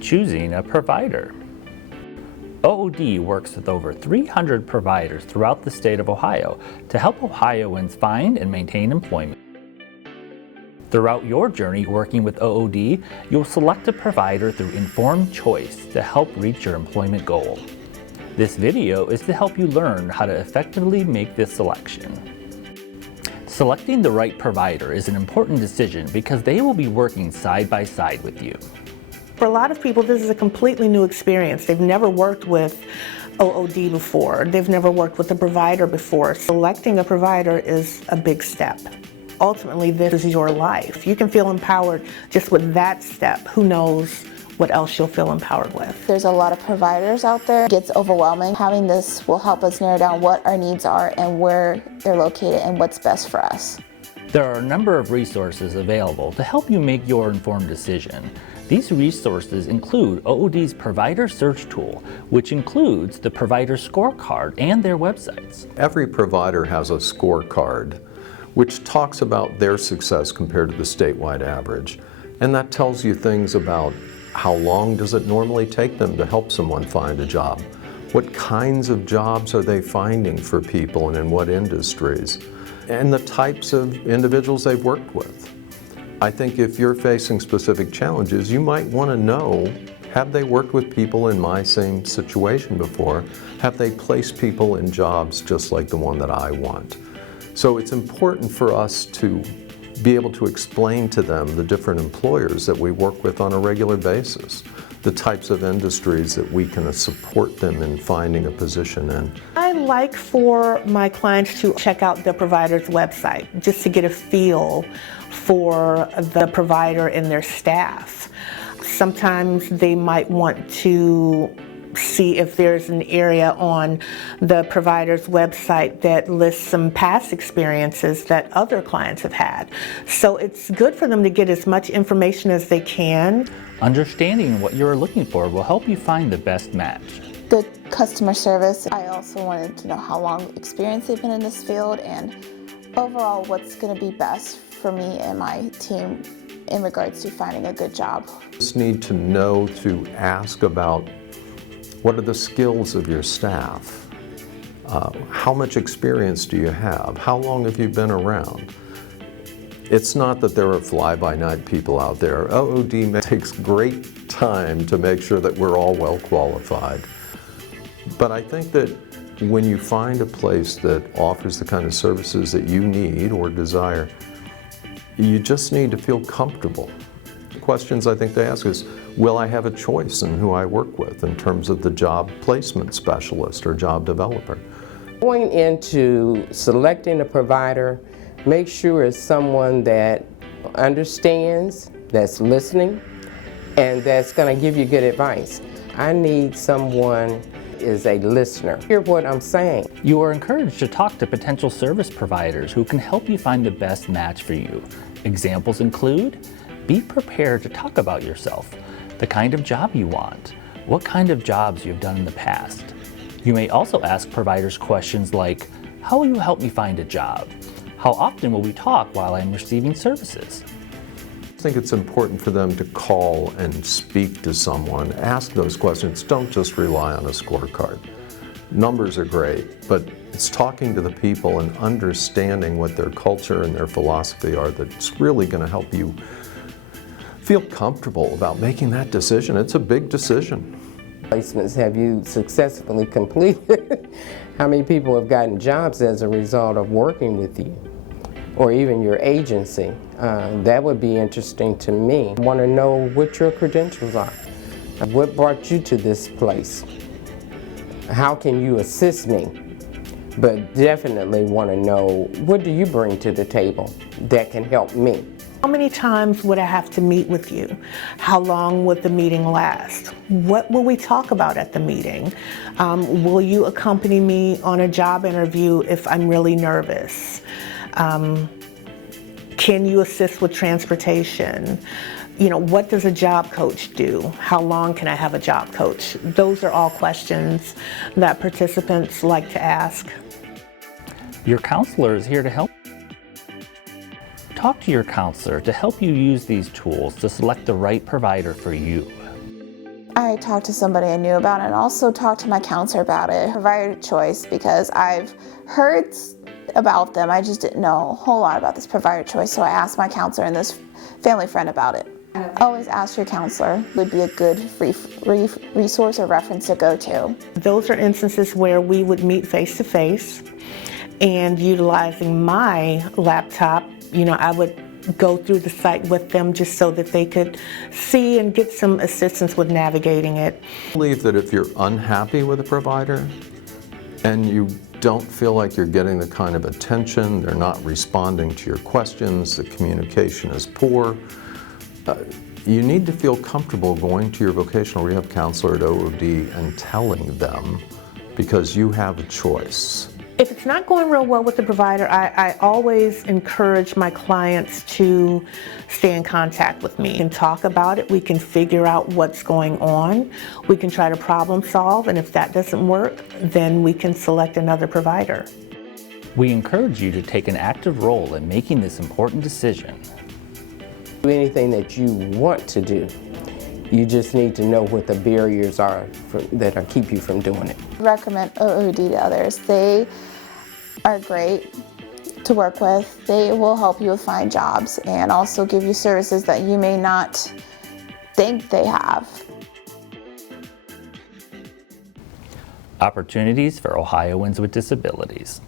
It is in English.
choosing a provider. OOD works with over 300 providers throughout the state of Ohio to help Ohioans find and maintain employment. Throughout your journey working with OOD, you'll select a provider through informed choice to help reach your employment goal. This video is to help you learn how to effectively make this selection. Selecting the right provider is an important decision because they will be working side by side with you. For a lot of people, this is a completely new experience. They've never worked with OOD before. They've never worked with a provider before. Selecting a provider is a big step. Ultimately, this is your life. You can feel empowered just with that step. Who knows what else you'll feel empowered with. There's a lot of providers out there. It gets overwhelming. Having this will help us narrow down what our needs are and where they're located and what's best for us. There are a number of resources available to help you make your informed decision. These resources include OOD's provider search tool, which includes the provider scorecard and their websites. Every provider has a scorecard which talks about their success compared to the statewide average. And that tells you things about how long does it normally take them to help someone find a job? What kinds of jobs are they finding for people and in what industries? And the types of individuals they've worked with. I think if you're facing specific challenges, you might want to know, have they worked with people in my same situation before? Have they placed people in jobs just like the one that I want? So it's important for us to be able to explain to them the different employers that we work with on a regular basis, the types of industries that we can support them in finding a position in. I like for my clients to check out the provider's website just to get a feel for the provider and their staff. Sometimes they might want to see if there's an area on the provider's website that lists some past experiences that other clients have had. So it's good for them to get as much information as they can. Understanding what you're looking for will help you find the best match. Good customer service. I also wanted to know how long experience they've been in this field and overall what's going to be best for me and my team in regards to finding a good job. You just need to know to ask about what are the skills of your staff? How much experience do you have? How long have you been around? It's not that there are fly-by-night people out there. OOD takes great time to make sure that we're all well qualified. But I think that when you find a place that offers the kind of services that you need or desire, you just need to feel comfortable. Questions I think they ask is, will I have a choice in who I work with in terms of the job placement specialist or job developer? Going into selecting a provider, make sure it's someone that understands, that's listening, and that's going to give you good advice. I need someone is a listener. Hear what I'm saying. You are encouraged to talk to potential service providers who can help you find the best match for you. Examples include, be prepared to talk about yourself, the kind of job you want, what kind of jobs you've done in the past. You may also ask providers questions like, how will you help me find a job? How often will we talk while I'm receiving services? I think it's important for them to call and speak to someone, ask those questions. Don't just rely on a scorecard. Numbers are great, but it's talking to the people and understanding what their culture and their philosophy are that's really going to help you feel comfortable about making that decision. It's a big decision. Placements have you successfully completed? How many people have gotten jobs as a result of working with you? Or even your agency? That would be interesting to me. I want to know what your credentials are. What brought you to this place? How can you assist me? But definitely want to know, what do you bring to the table that can help me? How many times would I have to meet with you? How long would the meeting last? What will we talk about at the meeting? Will you accompany me on a job interview if I'm really nervous? Can you assist with transportation? You know, what does a job coach do? How long can I have a job coach? Those are all questions that participants like to ask. Your counselor is here to help. Talk to your counselor to help you use these tools to select the right provider for you. I talked to somebody I knew about it and also talked to my counselor about it. Provider choice, because I've heard about them, I just didn't know a whole lot about this provider choice, so I asked my counselor and this family friend about it. Always ask your counselor, would be a good resource or reference to go to. Those are instances where we would meet face to face, and utilizing my laptop, I would go through the site with them just so that they could see and get some assistance with navigating it. I believe that if you're unhappy with a provider and you don't feel like you're getting the kind of attention, they're not responding to your questions, the communication is poor, you need to feel comfortable going to your vocational rehab counselor at OOD and telling them, because you have a choice. If it's not going real well with the provider, I always encourage my clients to stay in contact with me. We can talk about it, we can figure out what's going on, we can try to problem solve, and if that doesn't work, then we can select another provider. We encourage you to take an active role in making this important decision. Do anything that you want to do. You just need to know what the barriers are that keep you from doing it. Recommend OOD to others. They are great to work with. They will help you find jobs and also give you services that you may not think they have. Opportunities for Ohioans with disabilities.